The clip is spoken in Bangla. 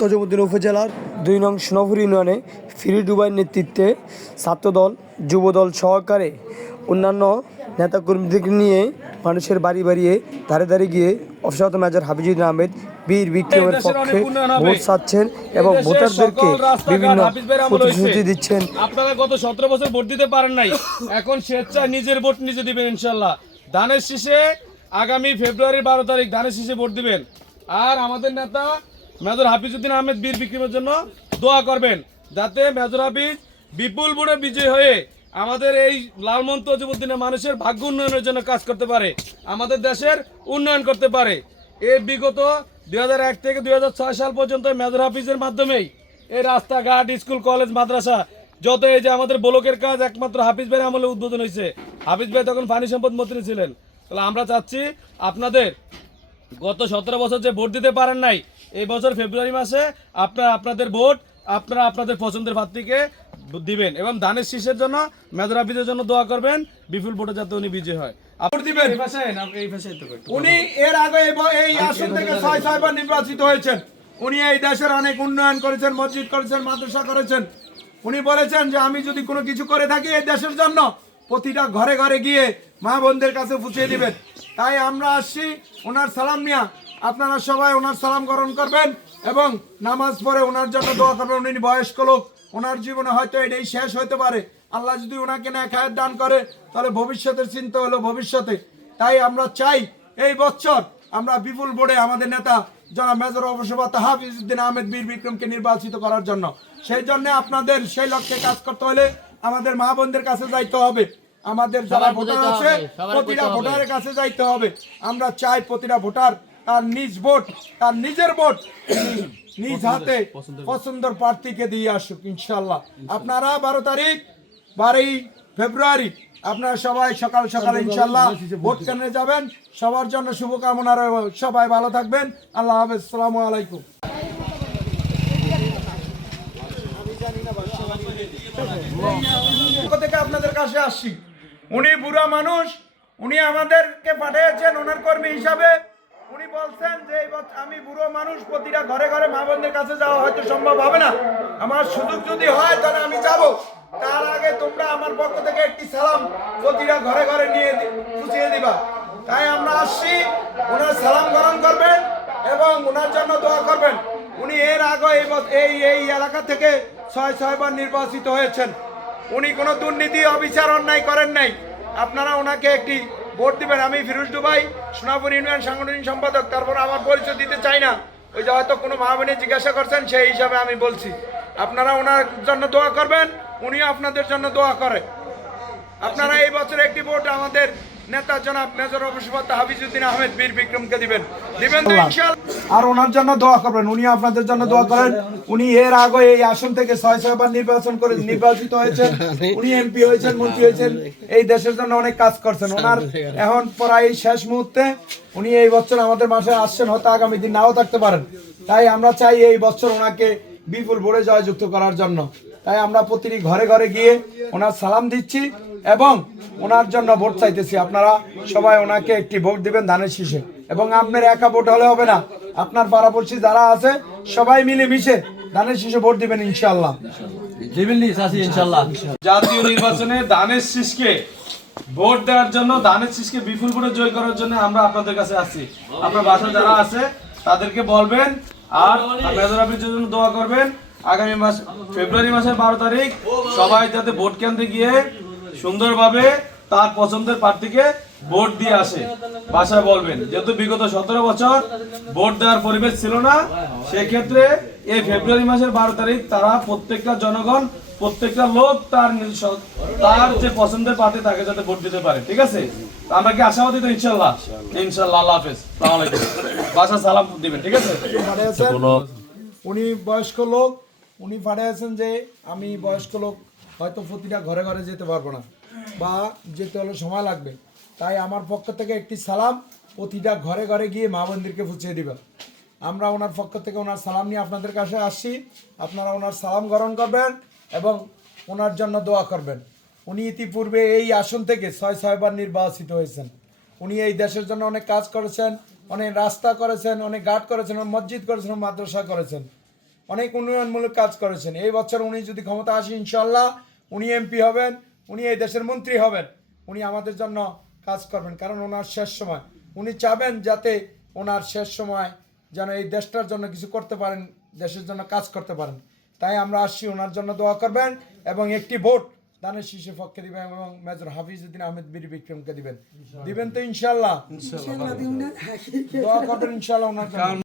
তজুমুদ্দিন উপজেলার ২ নং সোনাপুর ইউনিয়নে ফিরি ডুবাইয়ের নেতৃত্বে ছাত্রদল, যুবদল সহকারে অন্যান্য নেতাকর্মীদেরকে নিয়ে মানুষের বাড়ি বাড়িয়ে ধারে ধারে গিয়ে অফিসার মেজর হাফিজুদ্দিন আহমেদ বীর বিক্রমের পক্ষে ভোট চাচ্ছেন এবং ভোটারদেরকে বিভিন্ন প্রতিশ্রুতি দিচ্ছেন। আপনারা গত 17 বছর ভোট দিতে পারেন নাই, এখন স্বেচ্ছায় নিজের ভোট নিজে দিবেন ইনশাল্লাহ। ধানের শীষে আগামী ফেব্রুয়ারির 12 তারিখ ধানের শীষে ভোট দিবেন। আর আমাদের নেতা মেজর হাফিজউদ্দিন আহমেদ বীর বিক্রমের জন্য দোয়া করবেন, যাতে মেজর হাফিজ বিপুল ভোটে বিজয়ী হয়ে আমাদের এই লালমোহন তজুমুদ্দিনের মানুষের ভাগ্য উন্নয়নের জন্য কাজ করতে পারে, আমাদের দেশের উন্নয়ন করতে পারে। এই বিগত 2001 থেকে 2006 সাল পর্যন্ত মেজর হাফিজের মাধ্যমেই এই রাস্তাঘাট, স্কুল, কলেজ, মাদ্রাসা যত এই যে আমাদের ব্লকের কাজ একমাত্র হাফিজ ভাইয়ের আমলে উদ্বোধন হয়েছে। হাফিজ ভাই তখন পানি সম্পদ মন্ত্রী ছিলেন। তাহলে আমরা চাচ্ছি আপনাদের গত 17 বছর যে ভোট দিতে পারেন নাই, এই বছর ফেব্রুয়ারি মাসে আপনাদের ভোট আপনাদের পছন্দের প্রার্থীকে দিবেন এবং ধানের শীষের জন্য মেজর হাফিজের জন্য দোয়া করবেন, বিপুল ভোটে যাতে উনি বিজয় হয়। দিবেন। উনি এর আগে এই আসন থেকে 6 বার নির্বাচিত হয়েছেন। উনি এই দেশের অনেক উন্নয়ন করেছেন, মসজিদ করেছেন, মাদ্রাসা করেছেন। উনি বলেছেন যে আমি যদি কোনো কিছু করে থাকি এই দেশের জন্য প্রতিটা ঘরে ঘরে গিয়ে মা বোনদের কাছে পৌঁছে দিবেন। তাই আমরা আসছি ওনার সালাম নিয়ে, আপনারা সবাই ওনার সালাম গ্রহণ করবেন এবং নামাজ পড়ে ওনার জন্য দোয়া করবেন। উনি বয়স্ক লোক, ওনার জীবনে হয়তো এটাই শেষ হতে পারে। আল্লাহ যদি ওনাকে নেক হায়াত দান করে তাহলে ভবিষ্যতের চিন্তা হলো ভবিষ্যতে। তাই আমরা চাই এই বছর আমরা বিপুল ভোটে আমাদের নেতা জনাব মেজর অবসরপ্রাপ্ত হাফিজউদ্দিন আহমেদ বীর বিক্রমকে নির্বাচিত করার জন্য। সেই জন্য আপনাদের সেই লক্ষ্যে কাজ করতে হলে আমাদের মা বোনদের কাছে যাইতে হবে, আমাদের যারা ভোটার আছে প্রতিটা ভোটারের কাছে যাইতে হবে। আমরা চাই প্রতিটা ভোটার তার নিজ ভোট, তার নিজের ভোট নিজ হাতে পছন্দের প্রার্থীকে দিয়ে আসুক ইনশাল্লাহ। আপনারা 12 ফেব্রুয়ারি আপনারা সবাই সকাল সকাল ইনশাল্লাহ ভোট কেন্দ্রে যাবেন। সবার জন্য শুভকামনা রইল। সবাই ভালো থাকবেন। আল্লাহ হাফেজ। আসসালামু আলাইকুম। থেকে আপনাদের কাছে আসছি। উনি বুড়া মানুষ, উনি আমাদেরকে পাঠিয়েছেন ওনার কর্মী হিসাবে। উনি বলছেন যে আমি বুড়ো মানুষ, প্রতিটা ঘরে ঘরে মা বোনদের কাছে যাওয়া হয়তো সম্ভব হবে না, আমার সুযোগ যদি হয় তাহলে আমি যাব। তার আগে তোমরা আমার পক্ষ থেকে একটি সালাম প্রতিটা ঘরে ঘরে নিয়ে পৌঁছিয়ে দিবা। তাই আমরা আসছি, ওনার সালাম গ্রহণ করবেন এবং ওনার জন্য দোয়া করবেন। উনি এর আগে এই এলাকা থেকে 6 বার নির্বাচিত হয়েছেন। উনি কোনো দুর্নীতি, অবিচার, অন্যায় করেন নাই। আপনারা ওনাকে একটি ভোট দিবেন। আমি ফিরোজ দুবাই, সোনাপুর ইউনিয়ন সাংগঠনিক সম্পাদক। তারপর আমার পরিচয় দিতে চাই না, ওই যে হয়তো কোনো মহামানী জিজ্ঞাসা করছেন সেই হিসাবে আমি বলছি। আপনারা ওনার জন্য দোয়া করবেন, উনিও আপনাদের জন্য দোয়া করে। আপনারা এই বছর একটি ভোট আমাদের নেতা জনাব মেজর অবসরপ্রাপ্ত হাফিজউদ্দিন আহমেদ বীর বিক্রমকে দিবেন তো ইনশাআল্লাহ। আর ওনার জন্য দোয়া করবেন, উনি আপনাদের জন্য দোয়া করেন। উনি এর আগে এই আসন থেকে 6 বার নির্বাচিত হয়েছেন। উনি এমপি হয়েছেন, মন্ত্রী হয়েছেন, এই দেশের জন্য অনেক কাজ করছেন। ওনার এখন প্রায় শেষ মুহূর্তে, উনি এই বছর আমাদের মাসে আসছেন, হয়তো আগামী দিন নাও থাকতে পারেন। তাই আমরা চাই এই বছর ওনাকে বিপুল ভোটে জয়যুক্ত করার জন্য। তাই আমরা প্রতিটি ঘরে ঘরে গিয়ে ওনার সালাম দিচ্ছি এবং ওনার জন্য ভোট চাইতেছি। আপনারা সবাই ওনাকে একটি ভোট দিবেন ধানের শীষে। এবং আপনার একা ভোট হলে হবে না, আপনার পাড়াপড়শি যারা আছে সবাই মিলে মিশে ধানের শীষে ভোট দিবেন ইনশাআল্লাহ। জাতীয় নির্বাচনে ধানের শীষকে ভোট দেওয়ার জন্য, ধানের শীষকে বিপুল ভোটে জয় করার জন্য আমরা আপনাদের কাছে আসছি। আপনার বাসা যারা আছে তাদেরকে বলবেন আর মেজর হাফিজের জন্য দোয়া করবেন। আগামী মাস ফেব্রুয়ারি মাসের 12 তারিখ সবাই যাতে ভোট কেন্দ্রে গিয়ে সুন্দরভাবে তার পছন্দের প্রার্থীকে ভোট দিয়ে আসে। বাসায় বলবেন, যেহেতু বিগত 17 বছর ভোট দেওয়ার পরিবেশ ছিল না, সেক্ষেত্রে এই ফেব্রুয়ারি মাসের 12 তারিখ তারা প্রত্যেকটা জনগণ, প্রত্যেকটা লোক তার যে পছন্দের প্রার্থী তাকে যাতে ভোট দিতে পারে। ঠিক আছে, আমরা কি আশাবাদী তো? ইনশাল্লাহ। আল্লাহ হাফেজ। আসসালামু আলাইকুম। বাসা সালাম দিবেন। ঠিক আছে। উনি বয়স্ক লোক, উনি পাঠিয়েছেন যে আমি বয়স্ক লোক, হয়তো প্রতিটা ঘরে ঘরে যেতে পারবো না বা যেতে হলে সময় লাগবে। তাই আমার পক্ষ থেকে একটি সালাম প্রতিটা ঘরে ঘরে গিয়ে মা বোনদেরকে পৌঁছে দিবেন। আমরা ওনার পক্ষ থেকে ওনার সালাম নিয়ে আপনাদের কাছে আসছি। আপনারা ওনার সালাম গ্রহণ করবেন এবং ওনার জন্য দোয়া করবেন। উনি ইতিপূর্বে এই আসন থেকে 6 বার নির্বাচিত হয়েছেন। উনি এই দেশের জন্য অনেক কাজ করেছেন, অনেক রাস্তা করেছেন, অনেক ঘাট করেছেন, মসজিদ করেছেন, মাদ্রাসা করেছেন। অনেক উন্নয়নমূলক কাজ করেছেন। এই বছর উনি যদি ক্ষমতা আসে ইনশাল্লাহ উনি এমপি হবেন, উনি এই দেশের মন্ত্রী হবেন, উনি আমাদের জন্য কাজ করবেন। কারণ ওনার শেষ সময়, উনি চাবেন যাতে ওনার শেষ সময় যেন এই দেশটার জন্য কিছু করতে পারেন, দেশের জন্য কাজ করতে পারেন। তাই আমরা আসছি, ওনার জন্য দোয়া করবেন এবং একটি ভোট দানের শীষের পক্ষে দিবেন এবং মেজর হাফিজউদ্দিন আহমেদ বীর বিক্রমকে দিবেন। দিবেন তো ইনশাল্লাহ? দোয়া করবেন ইনশাল্লাহ ওনার জন্য।